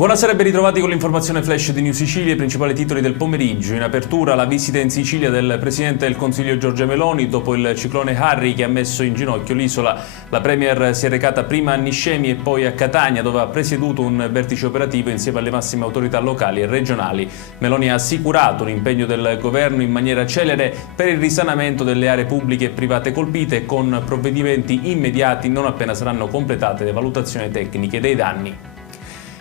Buonasera e ben ritrovati con l'informazione flash di New Sicilia, i principali titoli del pomeriggio. In apertura la visita in Sicilia del Presidente del Consiglio Giorgia Meloni. Dopo il ciclone Harry che ha messo in ginocchio l'isola, la Premier si è recata prima a Niscemi e poi a Catania, dove ha presieduto un vertice operativo insieme alle massime autorità locali e regionali. Meloni ha assicurato l'impegno del governo in maniera celere per il risanamento delle aree pubbliche e private colpite, con provvedimenti immediati non appena saranno completate le valutazioni tecniche dei danni.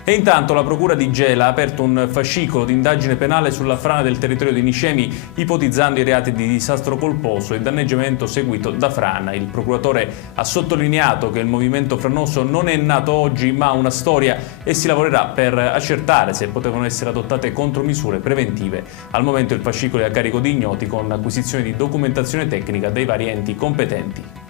E intanto la Procura di Gela ha aperto un fascicolo di indagine penale sulla frana del territorio di Niscemi, ipotizzando i reati di disastro colposo e danneggiamento seguito da frana. Il procuratore ha sottolineato che il movimento franoso non è nato oggi, ma ha una storia, e si lavorerà per accertare se potevano essere adottate contromisure preventive. Al momento il fascicolo è a carico di ignoti, con acquisizione di documentazione tecnica dai vari enti competenti.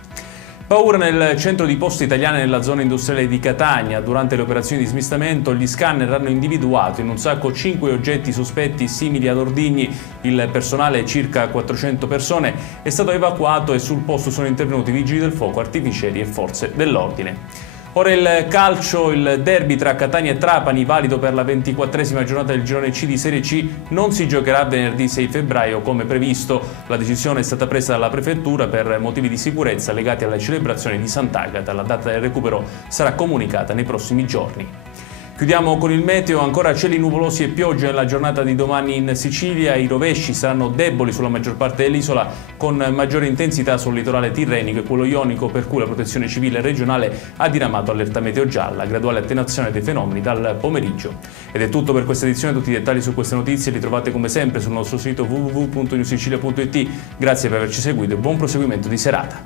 Paura nel centro di Poste Italiane nella zona industriale di Catania. Durante le operazioni di smistamento gli scanner hanno individuato in un sacco 5 oggetti sospetti simili ad ordigni. Il personale, circa 400 persone, è stato evacuato e sul posto sono intervenuti vigili del fuoco, artificieri e forze dell'ordine. Ora il calcio, il derby tra Catania e Trapani, valido per la 24esima giornata del girone C di Serie C, non si giocherà venerdì 6 febbraio come previsto. La decisione è stata presa dalla prefettura per motivi di sicurezza legati alle celebrazioni di Sant'Agata. La data del recupero sarà comunicata nei prossimi giorni. Chiudiamo con il meteo, ancora cieli nuvolosi e piogge nella giornata di domani in Sicilia. I rovesci saranno deboli sulla maggior parte dell'isola, con maggiore intensità sul litorale tirrenico e quello ionico, per cui la Protezione Civile regionale ha diramato allerta meteo gialla, graduale attenuazione dei fenomeni dal pomeriggio. Ed è tutto per questa edizione. Tutti i dettagli su queste notizie li trovate come sempre sul nostro sito www.newsicilia.it. Grazie per averci seguito e buon proseguimento di serata.